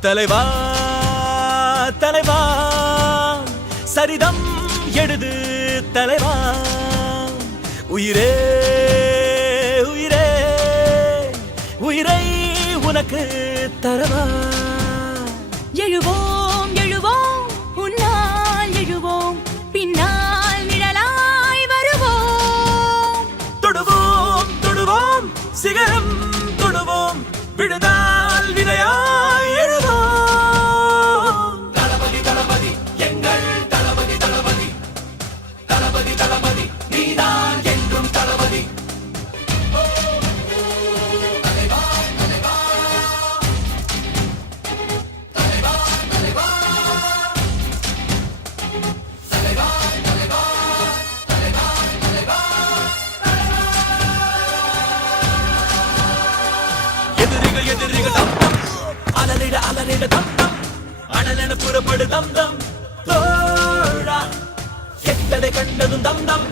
தலைவா தலைவா சரிதம் எழுது தலைவா உயிரே உயிரே உயிரை உனக்கு தரவா எழுவோம் எழுவோம் உன்னால் எழுவோம் பின்னால் நிழலாய் வருவோம் தொடுவோம் தொடுவோம் சிகரம் தொடுவோம் விடுதால் விதையாய் எழுவோம் தளபதி தளபதி எங்கள் தளபதி தளபதி தளபதி தளபதி நீதான் என்றும் தளபதி எதிரிகள் எதிரிகள் தம் தம் அலறிட அலறிட தம் தம் அனலென புறப்படு தம் தம் தோழா கெட்டதை கண்டதும் தம் தம்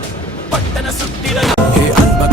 பட்டன சுத்திட அன்ப